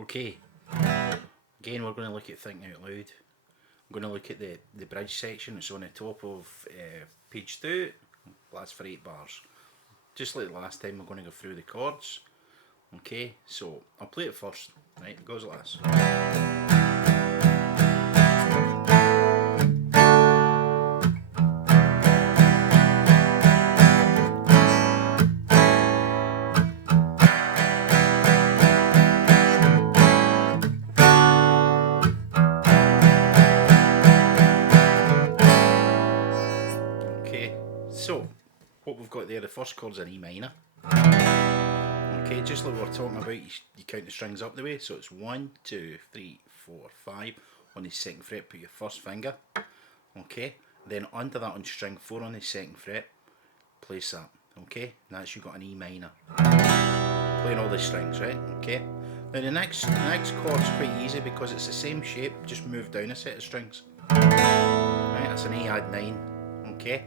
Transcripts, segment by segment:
Okay, again we're going to look at Thinking Out Loud. I'm going to look at the bridge section. It's on the top of page 2, lasts for 8 bars. Just like the last time, we're going to go through the chords. Okay, so I'll play it first, right, it goes like this. So, what we've got there, the first chord's an E minor. Okay, just like we were talking about, you count the strings up the way, so it's 1, 2, 3, 4, 5. On the second fret, put your first finger. Okay, then under that on string 4 on the second fret, place that. Okay, and that's you got an E minor. Playing all the strings, right? Okay. Now the next chord's quite easy because it's the same shape, just move down a set of strings. Right, that's an A add 9. Okay.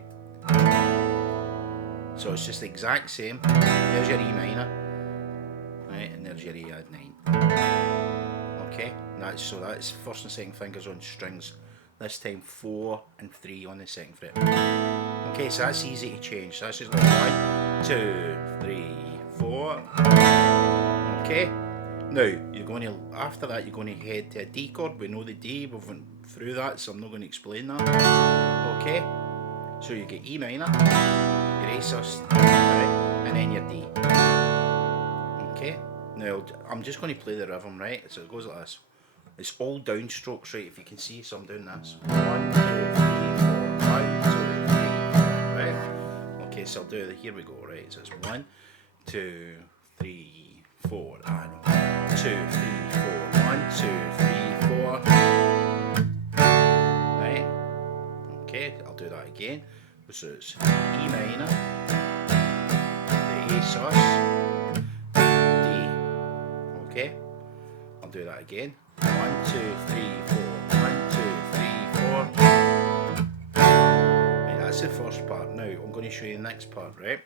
So it's just the exact same. There's your E minor, right, and there's your A add 9. Okay, that's first and second fingers on strings. This time 4 and 3 on the second fret. Okay, so that's easy to change. So that's just like 1, 2, 3, 4. Okay. Now you're going to after that you're going to head to a D chord. We know the D. We've went through that, so I'm not going to explain that. Okay. So you get E minor, your A sus, right, and then your D. Okay. Now I'm just going to play the rhythm, right? So it goes like this. It's all downstrokes, right? If you can see, so I'm doing this. 1, 2, 3, 4. 1, 2, 3, 4. Right? Okay, so I'll do it. Here we go, right? So it's 1, 2, 3, 4, and 1, 2, 3, 4. 1, 2, 3, 4. Right? Okay, I'll do that again. So it's E minor, the A sus, D. Okay, I'll do that again. 1, 2, 3, 4. 1, 2, 3, 4. Right, that's the first part. Now I'm going to show you the next part, right?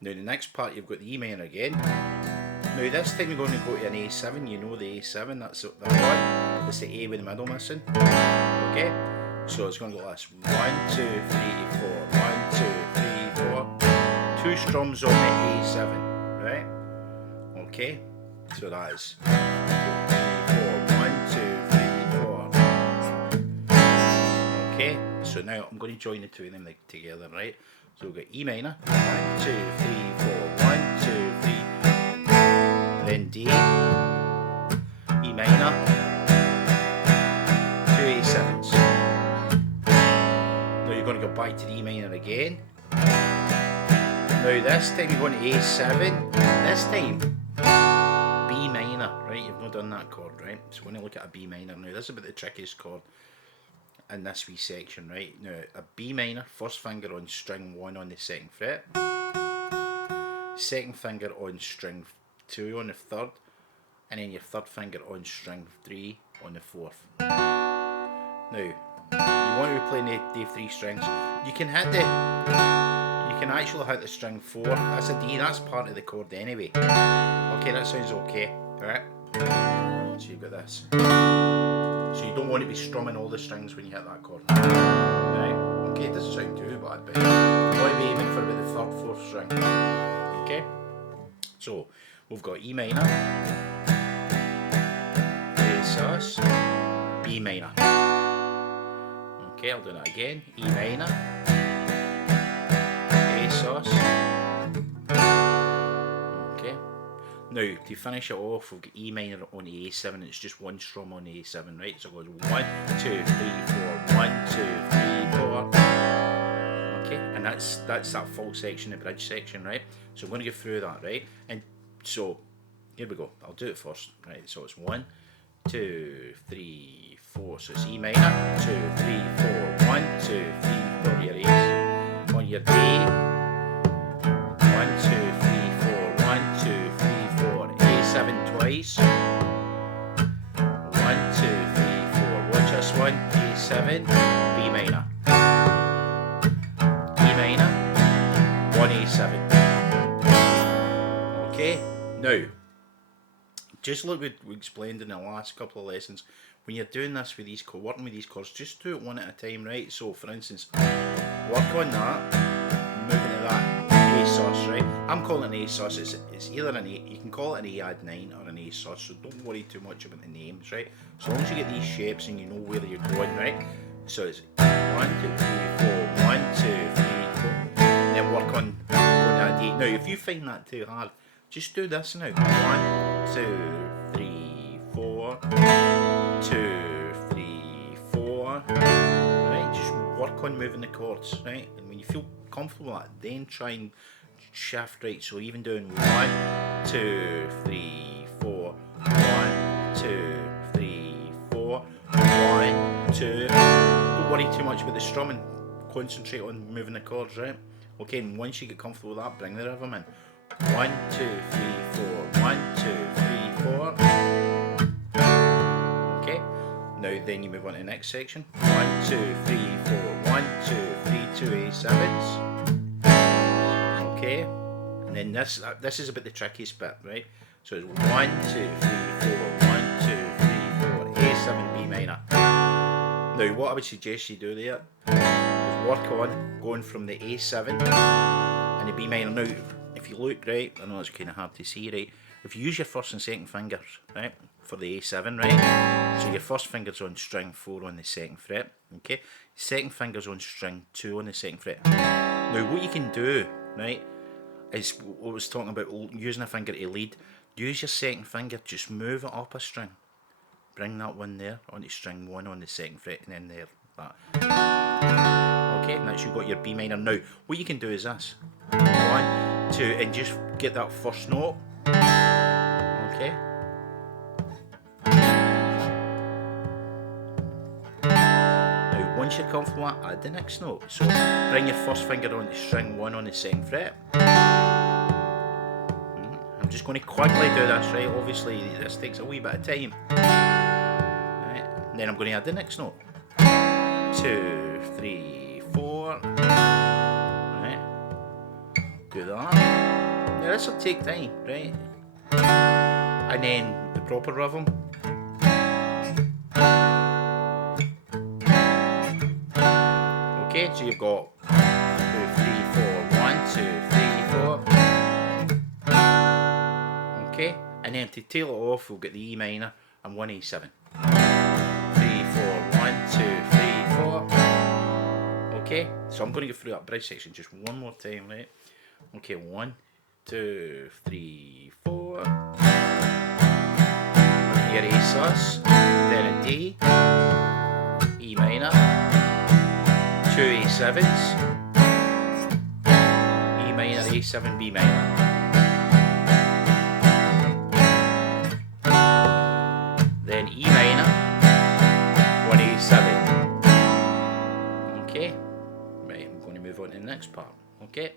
Now the next part you've got the E minor again. Now this time you're going to go to an A7. You know the A7. That's the one. That's the A with the middle missing. Okay. So it's going to go like this. 1, 2, 3, 4. 1, 2, 3, 4. 2 strums on the A7, right? Okay. So that is 2, 3, 4. 1, 2, 3, 4. Okay. So now I'm going to join the two of them together, right? So we've got E minor. 1, 2, 3, 4. 1, 2, 3. Then D. E minor. 2 A7s. Going to go back to the E minor again. Now this time you're going to A7. This time B minor, right? You've not done that chord, right? So we're going to look at a B minor now. This is about the trickiest chord in this wee section, right? Now a B minor, first finger on string 1 on the second fret, second finger on string 2 on the third, and then your third finger on string 3 on the fourth. Now you want to be playing the 3 strings. You can actually hit the string 4. That's a D. That's part of the chord anyway. Okay, that sounds okay. Alright. So you've got this. So you don't want to be strumming all the strings when you hit that chord. Right. Okay, it doesn't sound too bad, but you want to be aiming for about the 3rd, 4th string. Okay. So we've got E minor, A sus, B minor. Okay, I'll do that again. E minor, A sus. Okay. Now to finish it off, we've got E minor on the A7. It's just 1 strum on the A7, right? So it goes 1, 2, 3, 4. 1, 2, 3, 4. Okay, and that's that full section, the bridge section, right? So I'm going to go through that, right? And so here we go. I'll do it first, right? So it's 1, 2, 3, 4. So it's E minor. 2, 3, 4. 1, 2, 3, 4. Your A's. On your D. 1, 2, 3, 4. 1, 2, 3, 4. A7 twice. 1, 2, 3, 4. Watch this one. A7. B minor. E minor. 1 A7. Okay. Now just like we explained in the last couple of lessons, when you're doing this with these working with these chords, just do it one at a time, right? So for instance, work on that, moving to that A sus, right? I'm calling it an A sus. It's either an A, you can call it an A add 9 or an A sus, so don't worry too much about the names, right? So long as you get these shapes and you know where you're going, right? So it's 1, 2, 3, 4, 1, 2, 3, 4. And then work on going to D. Now, if you find that too hard, just do this now. 1, 2, 3, 4, 2, 3, 4. Right? Just work on moving the chords, right? And when you feel comfortable with that, then try and shift, right? So even doing 1, 2, 3, 4, 1, 2, 3, 4, 1, 2. Don't worry too much about the strumming. Concentrate on moving the chords, right? Okay, and once you get comfortable with that, bring the rhythm in. 1, 2, 3, 4. 1, 2, 3, 4. Okay. Now then you move on to the next section. 1, 2, 3, 4. 1, 2, 3, 2 A7s. Okay. And then this is a bit the trickiest bit, right? So it's 1, 2, 3, 4. 1, 2, 3, 4. A7 B minor. Now what I would suggest you do there is work on going from the A7 and the B minor. Now if you look, right, I know it's kind of hard to see, right, if you use your first and second fingers, right, for the A7, right, so your first finger's on string 4 on the second fret, okay, second finger's on string 2 on the second fret. Now what you can do, right, is what I was talking about, using a finger to lead. Use your second finger, just move it up a string, bring that one there onto string 1 on the second fret, and then there, that. Okay, and that's you got your B minor. Now what you can do is this, 1, 2, and just get that first note. Okay. Now once you're comfortable with that, add the next note. So bring your first finger onto string 1 on the second fret. I'm just going to quickly do this, right? Obviously this takes a wee bit of time. Right. And then I'm going to add the next note. 2, 3, 4. Right. Do that. Now this will take time, right? And then the proper rhythm. Okay, so you've got 2, 3, 4, 1, 2, 3, 4. Okay, and then to tail it off, we'll get the E minor and 1 A7. 3, 4, 1, 2, 3, 4. Okay, so I'm going to go through that bridge section just one more time, right? Okay, 1, 2, 3, 4. Your A sus, then a D, E minor, 2 A7s, E minor, A7, B minor. Then E minor, 1 A7. Okay, right, I'm going to move on to the next part, okay?